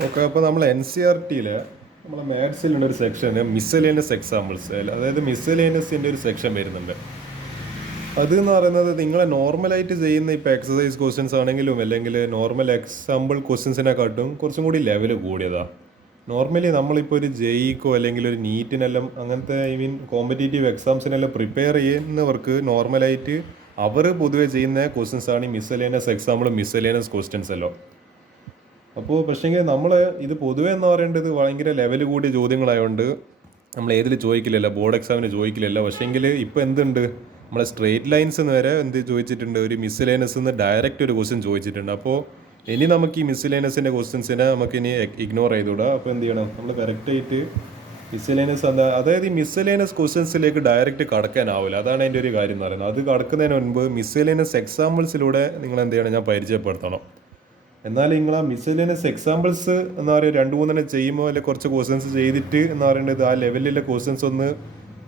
Okay, അപ്പോൾ നമ്മൾ N C R ടിയിൽ നമ്മളെ മാത്സിലുള്ള ഒരു സെക്ഷൻ മിസ്സലേനിയസ് എക്സാമ്പിൾസ്, അതായത് മിസ്സലേനിയസിൻ്റെ ഒരു സെക്ഷൻ വരുന്നുണ്ട്. അത് എന്ന് പറയുന്നത് നിങ്ങളെ നോർമലായിട്ട് ചെയ്യുന്ന ഇപ്പോൾ എക്സസൈസ് ക്വസ്റ്റ്യൻസ് ആണെങ്കിലും അല്ലെങ്കിൽ നോർമൽ എക്സാമ്പിൾ ക്വസ്റ്റ്യൻസിനെക്കാട്ടും കുറച്ചും കൂടി ലെവൽ കൂടിയതാണ്. നോർമലി നമ്മളിപ്പോൾ ഒരു ജെഇക്കോ അല്ലെങ്കിൽ ഒരു നീറ്റിനെല്ലാം അങ്ങനത്തെ കോമ്പറ്റേറ്റീവ് എക്സാംസിനെല്ലാം പ്രിപ്പയർ ചെയ്യുന്നവർക്ക് നോർമലായിട്ട് അവർ പൊതുവെ ചെയ്യുന്ന ക്വസ്റ്റ്യൻസ് ആണ് ഈ മിസ്സലേനിയസ് എക്സാമ്പിളും മിസ്സലേനിയസ് ക്വസ്റ്റ്യൻസ് എല്ലാം. അപ്പോൾ പക്ഷേങ്കിൽ നമ്മൾ ഇത് പൊതുവെ എന്ന് പറയേണ്ടത് ഭയങ്കര ലെവൽ കൂടിയ ചോദ്യങ്ങളായതുകൊണ്ട് നമ്മൾ ഏതിൽ ചോദിക്കില്ലല്ലോ, ബോർഡ് എക്സാമിന് ചോദിക്കില്ലല്ലോ. പക്ഷേങ്കിൽ ഇപ്പോൾ എന്തുണ്ട്, നമ്മളെ സ്ട്രേറ്റ് ലൈൻസ് എന്ന് വരെ എന്ത് ചോദിച്ചിട്ടുണ്ട്, ഒരു മിസ്സലേനസ് എന്ന് ഡയറക്റ്റ് ഒരു ക്വസ്റ്റ്യൻ ചോദിച്ചിട്ടുണ്ട്. അപ്പോൾ ഇനി നമുക്ക് ഈ മിസ്സലേനസിൻ്റെ ക്വസ്റ്റ്യൻസിനെ നമുക്ക് ഇനി ഇഗ്നോർ ചെയ്തുകൂടാ. അപ്പോൾ എന്ത് ചെയ്യണം, നമ്മൾ കറക്റ്റായിട്ട് മിസ്സലേനസ് എന്താ, അതായത് ഈ മിസ്സലേനസ് ക്വസ്റ്റ്യൻസിലേക്ക് ഡയറക്റ്റ് കടക്കാനാവില്ല. അതാണ് അതിൻ്റെ ഒരു കാര്യം എന്ന് പറയുന്നത്. അത് കടക്കുന്നതിന് മുൻപ് മിസ്സലേനസ് എക്സാമ്പിൾസിലൂടെ നിങ്ങൾ എന്ത് ചെയ്യണം, ഞാൻ പരിചയപ്പെടുത്തണം. എന്നാൽ നിങ്ങൾ ആ മിസ്സലേനിയസ് എക്സാമ്പിൾസ് എന്ന് പറയുക 2-3 ചെയ്യുമ്പോൾ അല്ലെങ്കിൽ കുറച്ച് ക്വസ്റ്റ്യൻസ് ചെയ്തിട്ട് എന്ന് പറയുന്നത് ആ ലെവലിലെ ക്വസ്റ്റ്യൻസ് ഒന്ന്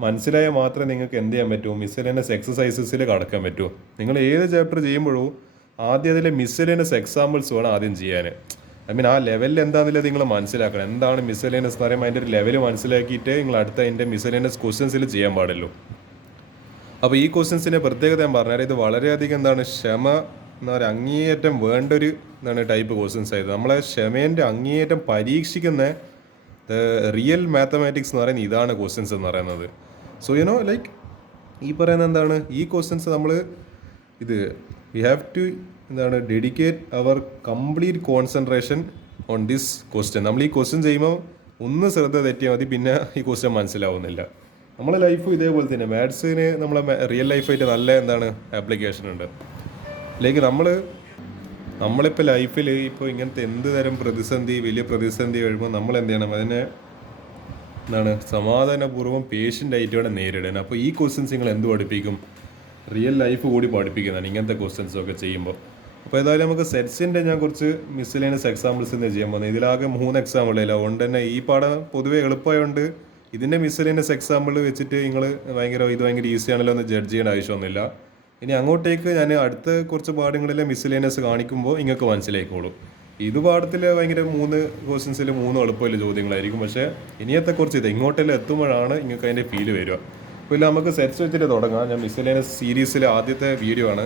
മനസ്സിലായാൽ മാത്രമേ നിങ്ങൾക്ക് എന്ത് ചെയ്യാൻ പറ്റൂ, മിസ്സലേനിയസ് എക്സസൈസസിൽ കടക്കാൻ പറ്റൂ. നിങ്ങൾ ഏത് ചാപ്റ്റർ ചെയ്യുമ്പോഴും ആദ്യം അതിലെ മിസ്സലേനിയസ് എക്സാമ്പിൾസ് വേണം ആദ്യം ചെയ്യാൻ. ആ ലെവലിൽ എന്താണെന്നുള്ളത് നിങ്ങൾ മനസ്സിലാക്കണം. എന്താണ് മിസ്സലേനിയസ് എന്ന് പറയുമ്പോൾ അതിൻ്റെ ഒരു ലെവൽ മനസ്സിലാക്കിയിട്ട് നിങ്ങൾ അടുത്ത അതിൻ്റെ മിസ്സലേനിയസ് ക്വസ്റ്റ്യൻസിൽ ചെയ്യാൻ പാടുള്ളൂ. അപ്പോൾ ഈ ക്വസ്റ്റ്യൻസിൻ്റെ പ്രത്യേകത ഞാൻ പറഞ്ഞാൽ ഇത് വളരെയധികം ക്ഷമ എന്താ പറയുക, അങ്ങേയറ്റം വേണ്ടൊരു ടൈപ്പ് ക്വസ്റ്റ്യൻസ് ആയത്. നമ്മളെ ക്ഷമേൻ്റെ അങ്ങേയറ്റം പരീക്ഷിക്കുന്ന റിയൽ മാത്തമാറ്റിക്സ് എന്ന് പറയുന്നത് ഇതാണ് ക്വസ്റ്റ്യൻസ് എന്ന് പറയുന്നത്. സോ ലൈക്ക് ഈ പറയുന്നത് ഈ ക്വസ്റ്റ്യൻസ് നമ്മൾ we have to dedicate our complete concentration on this question. നമ്മൾ ഈ ക്വസ്റ്റ്യൻ ചെയ്യുമ്പോൾ ഒന്ന് ശ്രദ്ധ തെറ്റിയാൽ മതി, പിന്നെ ഈ ക്വസ്റ്റ്യൻ മനസ്സിലാവുന്നില്ല. നമ്മളെ ലൈഫും ഇതേപോലെ തന്നെ മാത്സിന് നമ്മളെ റിയൽ ലൈഫായിട്ട് നല്ല ആപ്ലിക്കേഷൻ ഉണ്ട്. ലൈക്ക് നമ്മളിപ്പോൾ ലൈഫിൽ ഇപ്പോൾ ഇങ്ങനത്തെ എന്ത് തരം വലിയ പ്രതിസന്ധി കഴിയുമ്പോൾ നമ്മൾ എന്ത് ചെയ്യണം, അതിനെ സമാധാനപൂർവ്വം പേഷ്യൻ്റായിട്ട് വേണം നേരിടാൻ. അപ്പോൾ ഈ ക്വസ്റ്റ്യൻസ് നിങ്ങൾ എന്ത് പഠിപ്പിക്കും, റിയൽ ലൈഫ് കൂടി പഠിപ്പിക്കുന്നതാണ് ഇങ്ങനത്തെ ക്വസ്റ്റ്യൻസൊക്കെ ചെയ്യുമ്പോൾ. അപ്പോൾ ഏതായാലും നമുക്ക് സെറ്റ്സിൻ്റെ ഞാൻ കുറച്ച് മിസ്സലേനിയസ് എക്സാമ്പിൾസ് തന്നെ ചെയ്യാൻ പോകുന്നത്. ഇതിലാകെ 3 എക്സാമ്പിളില്ല, അതുകൊണ്ട് തന്നെ ഈ പാഠം പൊതുവേ എളുപ്പമായതുകൊണ്ട് ഇതിൻ്റെ മിസ്സലേനിയസ് എക്സാമ്പിൾ വെച്ചിട്ട് നിങ്ങൾ ഭയങ്കര ഈസി ആണല്ലോ എന്ന് ജഡ്ജ് ചെയ്യേണ്ട ആവശ്യമൊന്നുമില്ല. ഇനി അങ്ങോട്ടേക്ക് ഞാൻ അടുത്ത കുറച്ച് പാഠങ്ങളിലെ മിസ്സലേനിയസ് കാണിക്കുമ്പോൾ നിങ്ങൾക്ക് മനസ്സിലായിക്കോളും. ഇത് പാഠത്തിൽ 3 ക്വസ്റ്റ്യൻസിൽ 3 എളുപ്പമുള്ള ചോദ്യങ്ങളായിരിക്കും. പക്ഷേ ഇനിയത്തെ കുറച്ച് ഇങ്ങോട്ടെല്ലാം എത്തുമ്പോഴാണ് നിങ്ങൾക്ക് അതിൻ്റെ ഫീല് വരിക. അപ്പോൾ ഇല്ല, നമുക്ക് സെറ്റ്സ് വെച്ചിട്ട് തുടങ്ങാം. ഞാൻ മിസ്സലേനിയസ് സീരീസിലെ ആദ്യത്തെ വീഡിയോ ആണ്.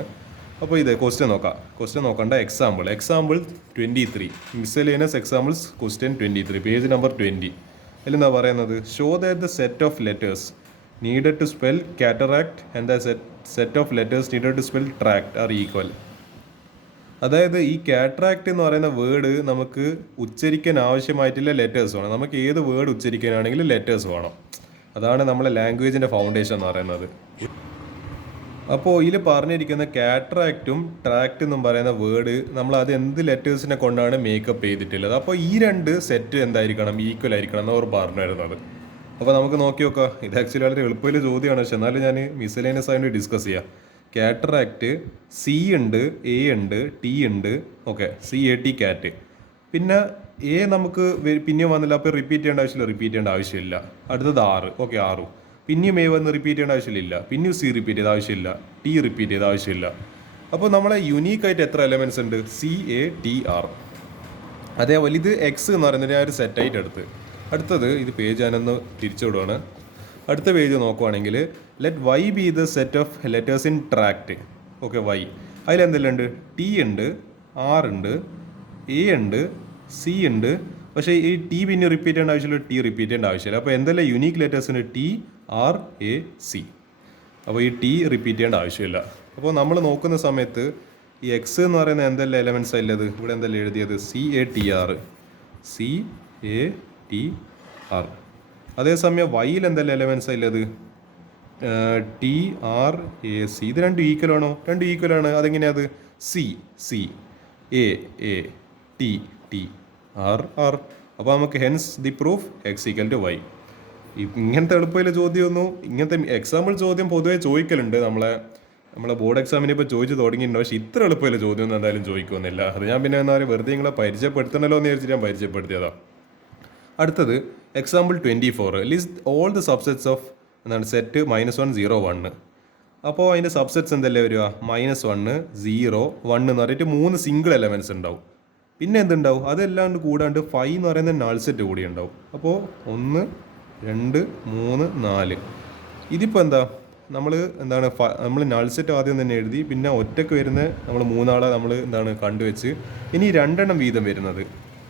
അപ്പോൾ ക്വസ്റ്റ്യൻ നോക്കണ്ട example 23, miscellaneous examples question 23, page number 20. അതിലെന്താ പറയുന്നത്, show that the set of letters needed to spell cataract and the set of letters needed to spell tract are equal. അതായത് ഈ കാറ്ററാക്ട് എന്ന് പറയുന്ന വേർഡ് നമുക്ക് ഉച്ചരിക്കാൻ ആവശ്യമായിട്ടുള്ള ലെറ്റേഴ്സ് വേണം. നമുക്ക് ഏത് വേർഡ് ഉച്ചരിക്കാനാണെങ്കിലും ലെറ്റേഴ്സ് വേണം. അതാണ് നമ്മളെ ലാംഗ്വേജിൻ്റെ ഫൗണ്ടേഷൻ എന്ന് പറയുന്നത്. അപ്പോൾ ഇതിൽ പറഞ്ഞിരിക്കുന്ന കാറ്ററാക്റ്റും ട്രാക്റ്റ് എന്നും പറയുന്ന വേർഡ് നമ്മൾ അത് എന്ത് ലെറ്റേഴ്സിനെ കൊണ്ടാണ് മേക്കപ്പ് ചെയ്തിട്ടുള്ളത്. അപ്പോൾ ഈ 2 സെറ്റ് എന്തായിരിക്കണം, ഈക്വൽ ആയിരിക്കണം എന്ന് അവർ പറഞ്ഞു തരുന്നത്. അപ്പോൾ നമുക്ക് നോക്കി നോക്കാം. ഇത് ആക്ച്വലി വളരെ എളുപ്പമുള്ള ചോദ്യമാണ്, പക്ഷെ എന്നാലും ഞാൻ മിസ്സലേനിയസ് ആയിട്ട് ഡിസ്കസ് ചെയ്യാം. കാറ്ററാക്റ്റ് സി ഉണ്ട്, എ ഉണ്ട്, ടി ഉണ്ട്. ഓക്കെ, CAT കാറ്റ്. പിന്നെ എ നമുക്ക് പിന്നെയും വന്നില്ല, അപ്പോൾ റിപ്പീറ്റ് ചെയ്യേണ്ട ആവശ്യമില്ല. അടുത്തത് 6. ഓക്കെ, 6. പിന്നെയും എ വന്ന് റിപ്പീറ്റ് ചെയ്യേണ്ട ആവശ്യമില്ല. പിന്നെയും സി റിപ്പീറ്റ് ചെയ്ത ആവശ്യമില്ല. ടി റിപ്പീറ്റ് ചെയ്ത ആവശ്യമില്ല. അപ്പോൾ നമ്മളെ യുണീക്കായിട്ട് എത്ര എലമെൻറ്റ്സ് ഉണ്ട്, CATR. അതേപോലെ ഇത് എക്സ് എന്ന് പറയുന്നത് ഞാൻ ഒരു സെറ്റായിട്ട് എടുത്ത്. അടുത്തത് ഇത് പേജ് ഞാനൊന്ന് തിരിച്ചു വിടുവാണ്. അടുത്ത പേജ് നോക്കുവാണെങ്കിൽ let Y be the set of letters in tract. Okay, Y അതിലെന്തെല്ലാം ഉണ്ട്, ടി ഉണ്ട്, ആർ ഉണ്ട്, എ ഉണ്ട്, സി ഉണ്ട്. പക്ഷേ ഈ ടി പിന്നെ റിപ്പീറ്റ് ചെയ്യേണ്ട ആവശ്യമില്ല, ടി റിപ്പീറ്റ് ചെയ്യേണ്ട ആവശ്യമില്ല. അപ്പോൾ എന്തെല്ലാം യുണീക്ക് ലെറ്റേഴ്സ് ഉണ്ട്, ടി, ആർ, എ, സി. അപ്പോൾ ഈ ടി റിപ്പീറ്റ് ചെയ്യേണ്ട ആവശ്യമില്ല. അപ്പോൾ നമ്മൾ നോക്കുന്ന സമയത്ത് ഈ എക്സ് എന്ന് പറയുന്ന എന്തെല്ലാം എലമെൻറ്റ്സ് ആയില്ലത്, ഇവിടെ എന്തെല്ലാം എഴുതിയത്, CATR. അതേസമയം വൈയിൽ എന്തെല്ലാം എലമെൻറ്റ്സ് ആയില്ലത്, TRAC. ഇത് 2 ഈക്വൽ ആണോ, 2 ഈക്വൽ ആണ്. അതെങ്ങനെയത്, C, A, T, R. അപ്പോൾ നമുക്ക് hence the proof X = Y. ഇങ്ങനത്തെ എളുപ്പമുള്ള ചോദ്യമൊന്നും, ഇങ്ങനത്തെ എക്സാമ്പിൾ ചോദ്യം പൊതുവെ ചോദിക്കലുണ്ട്. നമ്മളെ ബോർഡ് എക്സാമിനെ ഇപ്പോൾ ചോദിച്ചു തുടങ്ങിയിട്ടുണ്ട്. പക്ഷേ ഇത്ര എളുപ്പമുള്ള ചോദ്യമൊന്നും എന്തായാലും ചോദിക്കുന്നില്ല. അത് ഞാൻ പിന്നെ എന്താ പറയുക, വെറുതെ നിങ്ങളെ പരിചയപ്പെടുത്തണമല്ലോ എന്ന് വിചാരിച്ചിട്ട് ഞാൻ പരിചയപ്പെടുത്തിയതാണ്. അടുത്തത് example 24, list all the subsets of set -1, 0, 1. അപ്പോൾ അതിൻ്റെ സബ്സെറ്റ്സ് എന്തെല്ലാം വരിക, -1, 0, 1 എന്ന് പറഞ്ഞിട്ട് 3 സിംഗിൾ എലമെൻറ്റ്സ് ഉണ്ടാവും. പിന്നെ എന്തുണ്ടാവും, അതെല്ലാം കൂടാണ്ട് 5 എന്ന് പറയുന്ന നൾ സെറ്റ് കൂടി ഉണ്ടാവും. അപ്പോൾ 1 2 3 4. ഇതിപ്പോൾ എന്താ, നമ്മൾ എന്താണ് നമ്മൾ നൾ സെറ്റ് ആദ്യം തന്നെ എഴുതി, പിന്നെ ഒറ്റക്ക് വരുന്ന നമ്മൾ മൂന്നാളെ നമ്മൾ എന്താണ് കണ്ടുവെച്ച്, ഇനി രണ്ടെണ്ണം വീതം വരുന്നത്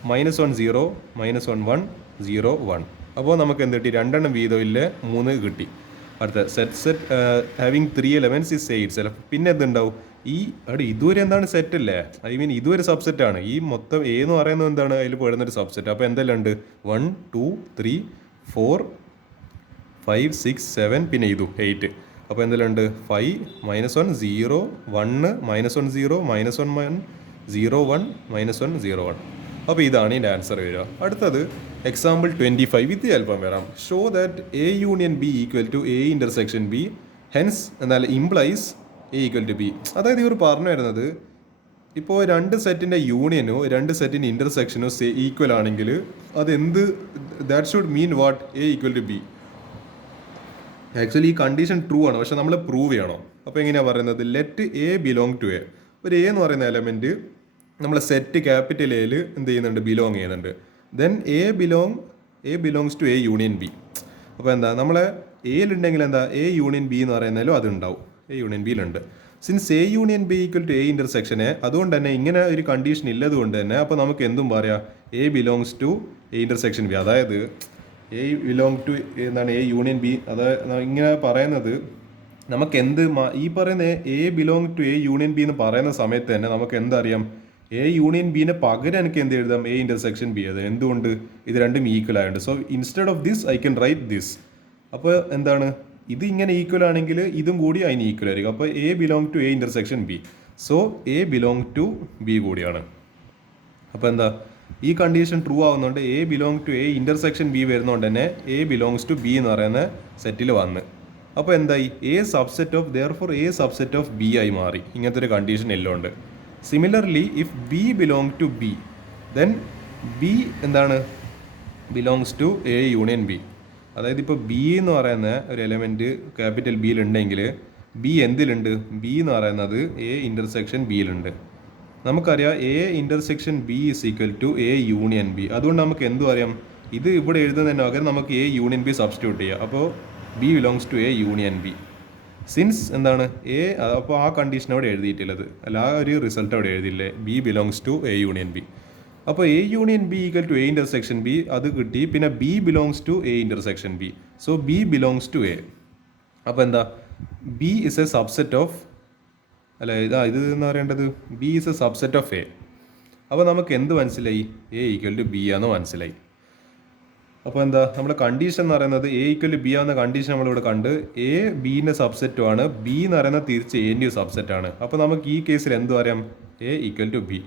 -1 0 -1 1 0 1. അപ്പോൾ നമുക്ക് എന്ത് കിട്ടി, രണ്ടെണ്ണം വീതം ഇല്ലേ 3 കിട്ടി. അടുത്ത set having 3 elements is A itself. പിന്നെ എന്തുണ്ടാവും, ഈ ഇതുവരെ എന്താണ് സെറ്റ് അല്ലേ, ഐ മീൻ ഇതുവരെ സബ്സെറ്റ് ആണ്. ഈ മൊത്തം എ എന്ന് പറയുന്നത് എന്താണ്, അതിൽ പെടുന്നൊരു സബ്സെറ്റ്. അപ്പോൾ എന്തെല്ലാം ഉണ്ട്, 1 2 3 4 5 6 7, പിന്നെ ഇതു 8. അപ്പോൾ എന്തെല്ലാം ഉണ്ട്, 5 -1 0 1 -1 0 -1 1 0 1 -1 0 1. അപ്പോൾ ഇതാണ് ഇതിൻ്റെ ആൻസർ വരിക. അടുത്തത് എക്സാമ്പിൾ 25. ഇത് ചിലപ്പം വരാം. Show that A union B equal to A intersection B, hence എന്നാൽ implies A equal to B. അതായത് ഇവർ പറഞ്ഞു വരുന്നത്, ഇപ്പോൾ രണ്ട് സെറ്റിൻ്റെ യൂണിയനോ രണ്ട് സെറ്റിൻ്റെ ഇൻ്റർസെക്ഷനോ ഈക്വൽ ആണെങ്കിൽ അതെന്ത്, that should mean what, A equal to B. Actually ഈ കണ്ടീഷൻ ട്രൂ ആണ്, പക്ഷെ നമ്മൾ പ്രൂവ് ചെയ്യണം. അപ്പോൾ എങ്ങനെയാണ് പറയുന്നത്, let A belong to A. ഒരു എ എന്ന് പറയുന്ന എലമെൻറ്റ് നമ്മളെ സെറ്റ് ക്യാപിറ്റൽ എയിൽ എന്ത് ചെയ്യുന്നുണ്ട്, ബിലോങ് ചെയ്യുന്നുണ്ട്. Then A belongs to A union B. അപ്പോൾ എന്താ, നമ്മളെ എയിലുണ്ടെങ്കിൽ എന്താ, എ യൂണിയൻ ബി എന്ന് പറയുന്നാലും അതുണ്ടാവും, എ യൂണിയൻ ബിയിലുണ്ട്. Since A union B equal to A intersection A, അതുകൊണ്ട് തന്നെ ഇങ്ങനെ ഒരു കണ്ടീഷൻ ഇല്ലത് കൊണ്ട് തന്നെ അപ്പോൾ നമുക്ക് എന്തും പറയാം, A belongs to A intersection B. അതായത് എ ബിലോങ് ടു എന്താണ്, എ യൂണിയൻ ബി. അതായത് ഇങ്ങനെ പറയുന്നത് നമുക്ക് എന്ത്, ഈ പറയുന്ന A belong to A union B എന്ന് പറയുന്ന സമയത്ത് തന്നെ നമുക്ക് എന്തറിയാം, എ യൂണിയൻ ബീനെ പകരം എനിക്ക് എന്ത് എഴുതാം, എ ഇൻ്റർസെക്ഷൻ ബി. അത് എന്തുകൊണ്ട്, ഇത് രണ്ടും ഈക്വൽ ആയതുകൊണ്ട്. So instead of this I can write this. അപ്പോൾ എന്താണ്, ഇത് ഇങ്ങനെ ഈക്വൽ ആണെങ്കിൽ ഇതും കൂടി അതിന് ഈക്വൽ ആയിരിക്കും. അപ്പോൾ A belong to A intersection B. So A belong to B കൂടിയാണ്. അപ്പോൾ എന്താ, ഈ കണ്ടീഷൻ ട്രൂ ആവുന്നതുകൊണ്ട് A belong to A intersection B വരുന്നതുകൊണ്ട് തന്നെ എ ബിലോങ്സ് ടു ബി എന്ന് പറയുന്ന സെറ്റിൽ വന്ന്. അപ്പോൾ എന്തായി, A subset of, therefore A subset of B ആയി മാറി. ഇങ്ങനത്തെ ഒരു കണ്ടീഷൻ എല്ലാം ഉണ്ട്. Similarly if B belong to B, then B എന്താണ്, belongs to A union B. അതായത് ഇപ്പോൾ ബി എന്ന് പറയുന്ന ഒരു എലമെൻറ്റ് ക്യാപിറ്റൽ ബിയിലുണ്ടെങ്കിൽ ബി എന്തിലുണ്ട്, ബി എന്ന് പറയുന്നത് എ ഇൻ്റർസെക്ഷൻ ബിയിലുണ്ട്. നമുക്കറിയാം A intersection B is equal to A union B. അതുകൊണ്ട് നമുക്ക് എന്തും അറിയാം, ഇത് ഇവിടെ എഴുതുന്നതിന് പകരം നമുക്ക് എ യൂണിയൻ ബി സബ്സ്റ്റിറ്റ്യൂട്ട് ചെയ്യാം. അപ്പോൾ B belongs to A union B. Since എന്താണ് എ, അപ്പോൾ ആ കണ്ടീഷൻ അവിടെ എഴുതിയിട്ടുള്ളത് അല്ല, ആ ഒരു റിസൾട്ട് അവിടെ എഴുതിയില്ലേ, B belongs to A union B. അപ്പോൾ A union B equal to A intersection B അത് കിട്ടി. പിന്നെ B belongs to A intersection B. So B belongs to A. അപ്പോൾ എന്താ, B is A subset of, അല്ല ഇത് എന്ന് പറയേണ്ടത്, B is A subset of A. അപ്പോൾ നമുക്ക് എന്ത് മനസ്സിലായി, എ ഈക്വൽ ടു ബി ആണെന്ന് മനസ്സിലായി. അപ്പോൾ എന്താ, നമ്മുടെ കണ്ടീഷൻ എന്ന് പറയുന്നത് എ ഈക്വൽ ടു ബി ആവുന്ന കണ്ടീഷൻ നമ്മളിവിടെ കണ്ട്, എ ബീൻ്റെ സബ്സെറ്റുമാണ്, ബി എന്ന് പറയുന്നത് തിരിച്ച് എൻ്റെ സബ്സെറ്റാണ്. അപ്പോൾ നമുക്ക് ഈ കേസിൽ എന്ത് പറയാം, എ ഈക്വൽ ടു ബി.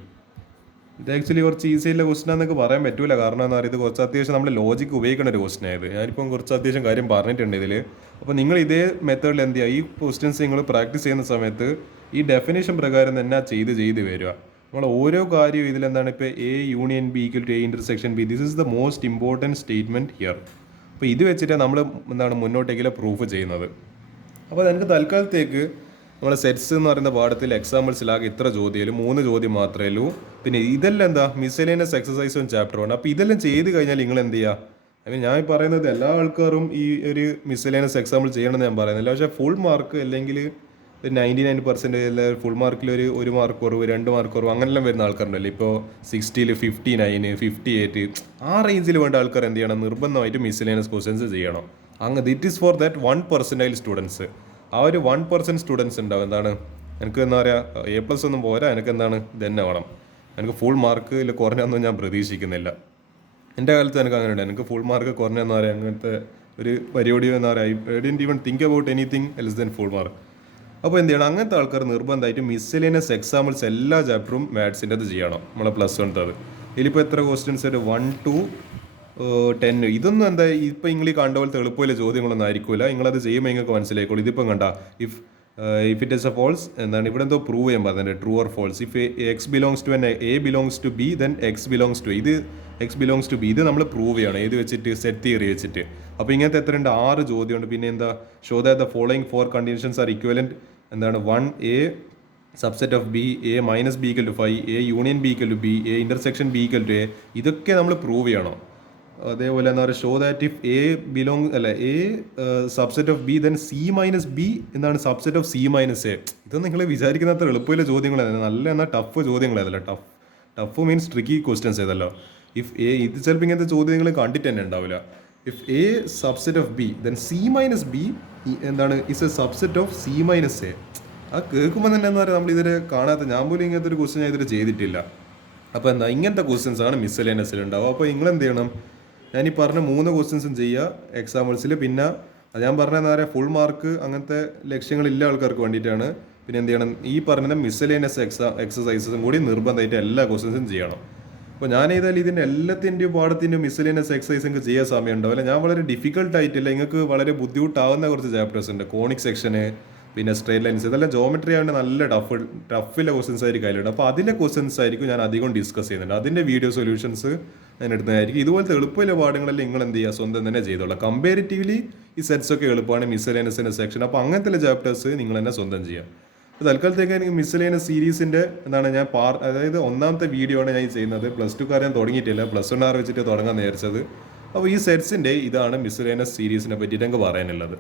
ഇത് ആക്ച്വലി കുറച്ച് ഈസി ആയിട്ടുള്ള ക്വസ്റ്റൻ ആണെന്നൊക്കെ പറയാൻ പറ്റൂല. കാരണം എന്താ പറയുക, ഇത് കുറച്ച് അത്യാവശ്യം നമ്മൾ ലോജിക്ക് ഉപയോഗിക്കേണ്ട ഒരു ക്വസ്റ്റൻ ആയത്. ഞാനിപ്പം കുറച്ച് അത്യാവശ്യം കാര്യം പറഞ്ഞിട്ടുണ്ട് ഇതിൽ. അപ്പോൾ നിങ്ങൾ ഇതേ മെത്തേഡിൽ എന്ത് ചെയ്യുക, ഈ ക്വസ്റ്റ്യൻസ് നിങ്ങൾ പ്രാക്ടീസ് ചെയ്യുന്ന സമയത്ത് ഈ ഡെഫിനേഷൻ പ്രകാരം തന്നെ ചെയ്ത് വരിക. നമ്മൾ ഓരോ കാര്യവും ഇതിലെന്താണ്, ഇപ്പോൾ A union B equal to A intersection B, this is the most important statement here. അപ്പോൾ ഇത് വെച്ചിട്ട് നമ്മൾ എന്താണ് മുന്നോട്ടേക്കുള്ള പ്രൂഫ് ചെയ്യുന്നത്. അപ്പോൾ എനിക്ക് തൽക്കാലത്തേക്ക് നമ്മളെ സെറ്റ്സ് എന്ന് പറയുന്ന പാഠത്തിൽ എക്സാമ്പിൾസിലാകെ ഇത്ര ചോദ്യം, 3 ചോദ്യം മാത്രമേ ഉള്ളൂ. പിന്നെ ഇതെല്ലാം എന്താ, മിസലേനിയസ് എക്സസൈസും ചാപ്റ്ററുമാണ്. അപ്പോൾ ഇതെല്ലാം ചെയ്ത് കഴിഞ്ഞാൽ നിങ്ങൾ എന്ത് ചെയ്യുക, ഐ മീൻ ഞാൻ പറയുന്നത് എല്ലാ ആൾക്കാരും ഈ ഒരു മിസലേനിയസ് എക്സാമ്പിൾ ചെയ്യണമെന്ന് ഞാൻ പറയുന്നില്ല. പക്ഷേ ഫുൾ മാർക്ക് അല്ലെങ്കിൽ ഒരു 99% ഫുൾ മാർക്കിൽ ഒരു മാർക്ക് കുറവ്, 2 മാർക്ക് കുറവ് അങ്ങനെല്ലാം വരുന്ന ആൾക്കാരുണ്ടല്ലോ. ഇപ്പോൾ 60-ൽ 59, 58 ആ റേഞ്ചിൽ വേണ്ട ആൾക്കാർ എന്ത് ചെയ്യണം, നിർബന്ധമായിട്ട് മിസലേനിയസ് ക്വസ്റ്റ്യൻസ് ചെയ്യണം. ദിറ്റ് ഈസ് ഫോർ ദാറ്റ് 1% സ്റ്റുഡൻസ്. ആ ഒരു 1% സ്റ്റുഡൻസ് ഉണ്ടാവും. എന്താണ്, എനിക്ക് എന്താ പറയുക, A+ ഒന്നും പോരാ, എനിക്ക് എന്താണ് തന്നെ വേണം. എനിക്ക് ഫുൾ മാർക്കിൽ കുറഞ്ഞൊന്നും ഞാൻ പ്രതീക്ഷിക്കുന്നില്ല. എൻ്റെ കാലത്ത് എനിക്ക് അങ്ങനെയുണ്ട്. എനിക്ക് ഫുൾ മാർക്ക് കുറഞ്ഞെന്ന് പറയാം, അങ്ങനത്തെ ഒരു പരിപാടി എന്ന് പറയാം, I didn't even think about anything else then full mark. അപ്പോൾ എന്ത് ചെയ്യണം, അങ്ങനത്തെ ആൾക്കാർ നിർബന്ധമായിട്ട് മിസലേനിയസ് എക്സാമ്പിൾസ് എല്ലാ ചാപ്റ്ററും മാത്സിൻ്റെ അത് ചെയ്യണം. നമ്മളെ +1 ഇതിലിപ്പോൾ എത്ര ക്വസ്റ്റ്യൻസ്, ഒരു 1 to 10. ഇതൊന്നും എന്താ ഇപ്പോൾ നിങ്ങൾ ഈ കണ്ട പോലത്തെ എളുപ്പമില്ല ചോദ്യങ്ങളൊന്നും ആയിരിക്കില്ല. നിങ്ങളത് ചെയ്യുമ്പോൾ നിങ്ങൾക്ക് മനസ്സിലായിക്കോളൂ. ഇതിപ്പം കണ്ട, if it is a false, എന്താണ് ഇവിടെ എന്തോ പ്രൂവ് ചെയ്യാൻ പറഞ്ഞത്, true or false. If X belongs to A belongs to B, then X belongs to, ഇത് എക്സ് ബിലോങ്സ് ടു ബി, ഇത് നമ്മൾ പ്രൂവ് ചെയ്യണം. ഏത് വെച്ചിട്ട്, സെറ്റ് തിയറി വെച്ചിട്ട്. അപ്പോൾ ഇങ്ങനത്തെ എത്രയുണ്ട്, 6 ചോദ്യമുണ്ട്. പിന്നെ എന്താ, show that the following 4 conditions are equivalent, എന്താണ് 1A subset of B A minus B equal to 5, A union B equal to B, A intersection B equal to A, ഇതൊക്കെ നമ്മൾ പ്രൂവ് ചെയ്യണം. അതേപോലെ എന്താ പറയുക, show that if A belong അല്ല A subset of B then C minus B എന്താണ് subset of C minus A. ഇത് നിങ്ങൾ വിചാരിക്കുന്ന അത്ര എളുപ്പമുള്ള ചോദ്യങ്ങളാണ്, നല്ല എന്നാൽ ടഫ് ചോദ്യങ്ങളായതല്ലോ. ടഫ് മീൻസ് ട്രിക്കി ക്വസ്റ്റ്യൻസ് ഏതല്ലോ. ഇഫ് എ ഇത് ചിലപ്പോൾ ഇങ്ങനത്തെ ചോദ്യം നിങ്ങൾ കണ്ടിട്ട് തന്നെ ഉണ്ടാവില്ല. If A subset of B then C minus B എന്താണ് is A subset of C minus A. ആ കേൾക്കുമ്പോൾ തന്നെ എന്താ പറയുക, നമ്മളിതിൽ കാണാത്ത, ഞാൻ പോലും ഇങ്ങനത്തെ ഒരു ക്വസ്റ്റ്യൻ ഞാൻ ഇതിൽ ചെയ്തിട്ടില്ല. അപ്പോൾ എന്താ ഇങ്ങനത്തെ ക്വസ്റ്റ്യൻസ് ആണ് മിസ്സലേനിയസിൽ ഉണ്ടാവുക. അപ്പോൾ നിങ്ങൾ എന്ത് ചെയ്യണം, ഞാൻ ഈ പറഞ്ഞ 3 ക്വസ്റ്റ്യൻസും ചെയ്യുക എക്സാമ്പിൾസിൽ. പിന്നെ ഞാൻ പറഞ്ഞ എന്താ പറയുക, ഫുൾ മാർക്ക് അങ്ങനത്തെ ലക്ഷ്യങ്ങളില്ല ആൾക്കാർക്ക് വേണ്ടിയിട്ടാണ്. പിന്നെ എന്ത് ചെയ്യണം, ഈ പറഞ്ഞ മിസ്സലേനിയസ് എക്സസൈസും കൂടി നിർബന്ധമായിട്ട് എല്ലാ ക്വസ്റ്റ്യൻസും ചെയ്യണം. അപ്പോൾ ഞാൻ ഏതായാലും ഇതിൻ്റെ എല്ലാത്തിൻ്റെയും പാടത്തിൻ്റെയും മിസ്സലേനിയസ് എക്സസൈസ് നിങ്ങൾക്ക് ചെയ്യാൻ സമയം ഉണ്ടാവില്ല. ഞാൻ വളരെ ഡിഫിക്കൽട്ട് ആയിട്ടില്ല, നിങ്ങൾക്ക് വളരെ ബുദ്ധിമുട്ടാവുന്ന കുറച്ച് ചാപ്റ്റേഴ്സ് ഉണ്ട്. കോണിക് സെക്ഷന്, പിന്നെ സ്ട്രേറ്റ് ലൈൻസ്, ഇതെല്ലാം ജോമെട്രി ആയതുകൊണ്ട് നല്ല ടഫിലെ ക്വസ്റ്റൻസ് ആയിരിക്കും അതിലുണ്ട്. അപ്പോൾ അതിലെ ക്വസ്റ്റൻസ് ആയിരിക്കും ഞാൻ അധികം ഡിസ്കസ് ചെയ്യുന്നുണ്ട്. അതിൻ്റെ വീഡിയോ സൊല്യൂഷൻസ് ഞാൻ എടുത്തതായിരിക്കും. ഇതുപോലത്തെ എളുപ്പമുള്ള പാഠങ്ങളെല്ലാം നിങ്ങൾ എന്ത് ചെയ്യുക, സ്വന്തം തന്നെ ചെയ്തോളാം. കമ്പാരിറ്റീവ്ലി ഈ സെറ്റ്സ് ഒക്കെ എളുപ്പമാണ്, മിസ്സലേനിയസിൻ്റെ സെക്ഷൻ. അപ്പോൾ അങ്ങനത്തെ ചാപ്റ്റേഴ്സ് നിങ്ങൾ തന്നെ സ്വന്തം ചെയ്യുക. അപ്പോൾ തൽക്കാലത്തേക്ക് എനിക്ക് മിസ്സലേനിയസ് സീരീസിൻ്റെ എന്താണ് ഞാൻ അതായത് 1ാമത്തെ വീഡിയോ ആണ് ഞാൻ ചെയ്യുന്നത്. +2 ഞാൻ തുടങ്ങിയിട്ടില്ല, +1 വെച്ചിട്ട് തുടങ്ങാൻ നേരിച്ചത്. അപ്പോൾ ഈ സെറ്റ്സിൻ്റെ ഇതാണ് മിസ്സലേനിയസ് സീരീസിനെ പറ്റിയിട്ട് എനിക്ക് പറയാനുള്ളത്.